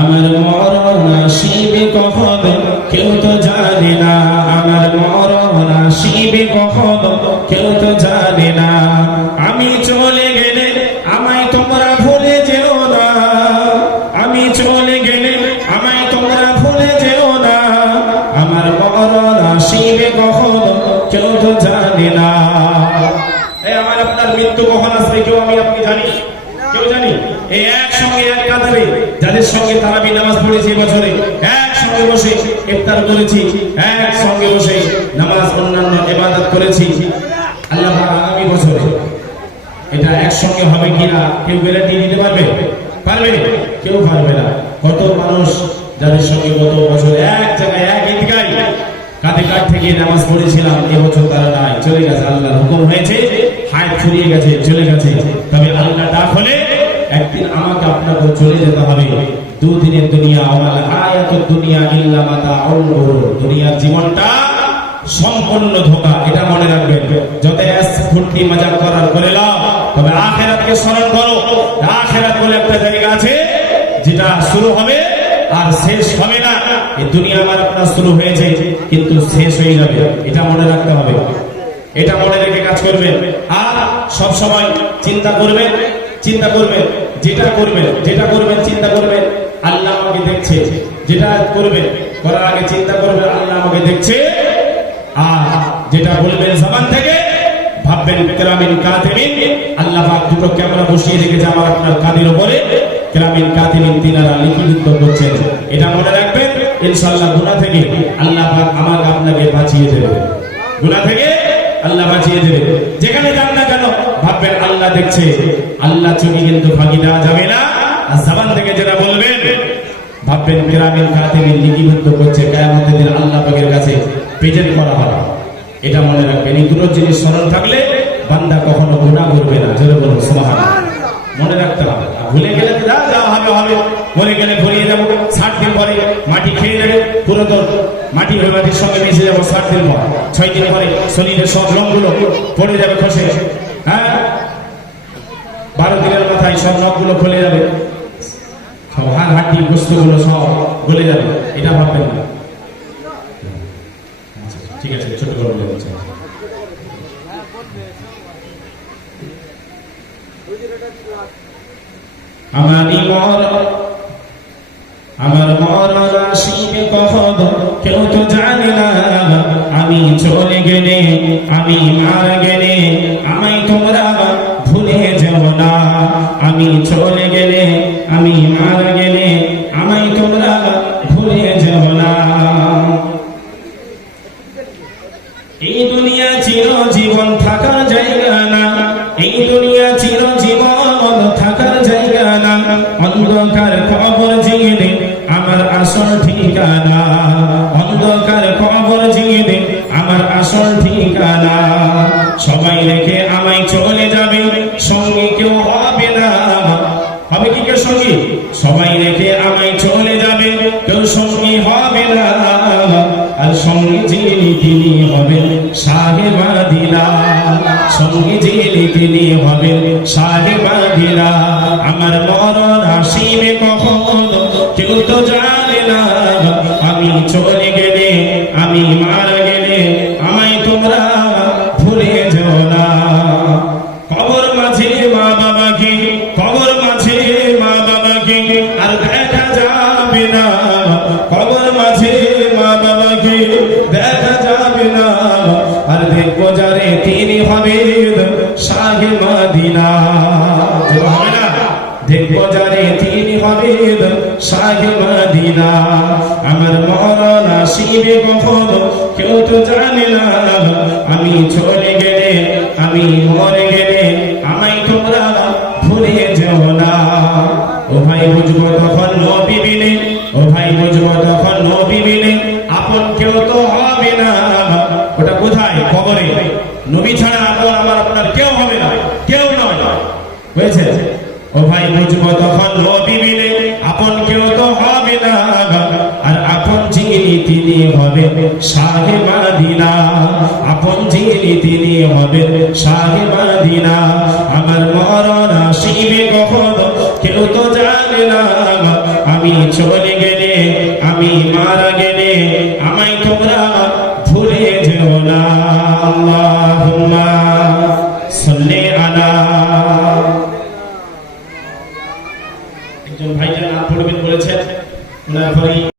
আমার মরণ আসিবে কখন কেউ তো জানে না, আমার মরণ আসিবে কখন কেউ তো জানে না। আমি চলে গেলে আমায় তোমরা ভুলে যেও না, আমি চলে গেলে আমায় তোমরা ভুলে যেও না। আমার মরণ আসিবে কখন কেউ তো জানে না। এই আমার আপনার মৃত্যু কখন আসবে কেউ আমি আপনি জানি? কেউ জানি? এই একসঙ্গে এক কাতারে যাদের সঙ্গে তারাবি নামাজ পড়েছি বছরে, একসঙ্গে বসে ইফতার করেছি, একসঙ্গে বসে নামাজ অন্যান্য ইবাদত করেছি, আল্লাহ পাক আগামী বছরে এটা একসঙ্গে হবে কিনা কেউ গ্যারান্টি দিতে পারবে? পারবে? কেউ পারবে না। কত মানুষ যাদের সঙ্গে গত বছর এক জায়গায় এক ঈদগায় কাঁধে কাঁধ থেকে নামাজ পড়েছিলাম, এবছর তারা নাই, চলে গেছে। আল্লাহর হুকুম হয়েছে, হায়াত ফুরিয়ে গেছে, চলে গেছে। তবে আল্লাহ ডাক হলে একদিন আমাকে আপনাকে চলে যেতে হবে। দুদিনের দুনিয়া, আমাল হায়াতুদ দুনিয়া ইল্লা মাতাউল গুরুর, দুনিয়ার জীবনটা সম্পূর্ণ ধোঁকা, এটা মনে রাখবেন। যত ফুর্তি মজাক করার করে নাও, তবে আখিরাতকে স্মরণ করো। আখিরাত বলে একটা জায়গা আছে যেটা শুরু হবে আর শেষ হবে না। এই দুনিয়া আমার আপনার শুরু হয়েছে কিন্তু শেষ হয়ে যাবে, এটা মনে রাখতে হবে। এটা মনে রেখে কাজ করবেন। আর সব সময় চিন্তা করবেন, চিন্তা করবেন, যেটা করবেন চিন্তা করবেন আল্লাহ আমাকে দেখছে। যেটা করবেন করার আগে চিন্তা করবেন আল্লাহ আমাকে দেখছে। আর যেটা বলবেন জবান থেকে ভাববেন কিরামিন কাতিবিন, আল্লাহ পাক দুটো ক্যামেরা বসিয়ে রেখেছে আমার আপনার কাঁধের উপরে। কিরামিন কাতিবিন তিনারা লিপিবদ্ধ করছেন, এটা মনে রাখবেন। ইনশাআল্লাহ গুনাহ থেকে আল্লাহ পাক আমাকে আপনাকে বাঁচিয়ে দেবে, গুনাহ থেকে আল্লাহ বাঁচিয়ে দেবে। যেখানে যান না কেন ভাববেন আল্লাহ দেখছে। আল্লাহ চোখে কিন্তু ফাঁকি দেওয়া যাবে না। আর জবান থেকে যেটা বলবেন ভাববেন কিরামিন কাতিবিন লিপিবদ্ধ করছে, কিয়ামতের দিন আল্লাহ পাকের কাছে প্রেজেন্ট করা হবে। এটা মনে রাখবেন। এই দুটো জিনিস স্মরণ থাকলে বান্দা কখনো গুনাহ করবে না। জোরে বলুন সুবহানাল্লাহ। মনে রাখতে হবে। ভুলে গেলে যা যা হবে হবে, মরে গেলে ভরিয়ে যাবো। 60 দিন পরে মাটি খেয়ে যাবে, পুরো তো মাটি ওই মাটির সঙ্গে মিশে যাবো। 60 দিন পর, 6 দিন পরে শরীরের সব রঙগুলো পড়ে যাবে খসে। 12 দিনের মাথায় সব নখগুলো খুলে যাবে, সব হাড় হাড্ডি বস্তুগুলো সব গলে যাবে। এটা ভাববেন না। ঠিক আছে, ছোট করে বলে দিচ্ছি। আমার মরণ আসিবে কখন কেউ তো জানে না। আমি চলে গেলে, আমি মারা গেলে আমায় তোমরা ভুলে যেও না। আমি চলে গেলে, আমি মারা গেলে আমায় তোমরা ভুলে যেও না। এই দুনিয়া চিরজীবন থাকার জায়গা না, এই দুনিয়া চিরজীবন থাকার জায়গা না। অন্ধকার কবর জেনে আমার আসল ঠিকানা, অন্ধকার কবর জেনে আমার আসল ঠিকানা। সবাই রেখে আমায় চলে যাবে, সঙ্গে কেউ হবে না। হবে কি কেউ সঙ্গী? সবাই রেখে আমায় চলে যাবে, কেউ সঙ্গী হবে না। আর সঙ্গী যিনি তিনি হবেন শাহে মদিনা, সঙ্গী যিনি তিনি হবেন শাহে মদিনা। আমার মরণ আসিবে কখন কেউ তো জানে না। আমি চলে গেলে, আমি মারা গেলে আমায় তোমরা ভুলে যেও না। কবর মাঝে মা বাবাকে, কবর মাঝে মা বাবাকে আর দেখা যাবে না। কবর মাঝে মা বাবাকে দেখা যাবে না। আর দেখবো যারে তিনি হবেন শাহে মদিনা। হবে না? দেখবো যারে তিনি হবেন শাহে মদিনা। আমার মরণ আসিবে কখন কেউ তো জানে না। আমি চলে গেলে, আমি মরে গেলে আমায় তোমরা ভুলে যেও না। ও ভাই বুঝবো তখন নবী বিনে, ও ভাই বুঝবো তখন নবী বিনে আপন কেউ তো হবে না। ওটা কোথায়? কবরে। নবী ছাড়া আপন আমার আপনার কেউ হবে না, কেউ নয়। হয়েছে? ও ভাই বুঝবো তখন নবী বিনে আপন কেউ তো হবে না। আর আপন যিনি তিনি হবেন শাহে মদিনা, আপন যিনি তিনি হবেন শাহে মদিনা। আমার মরণ আসিবে কখন কেউ তো জানে না। আমি চলে গেলে, আমি মারা গেলে আমায় তোমরা ভুলে যেও না। আল্লাহুম্মা সাল্লি আলা। একজন ভাইজান নাম পড়বেন বলেছেন, ওনার পরে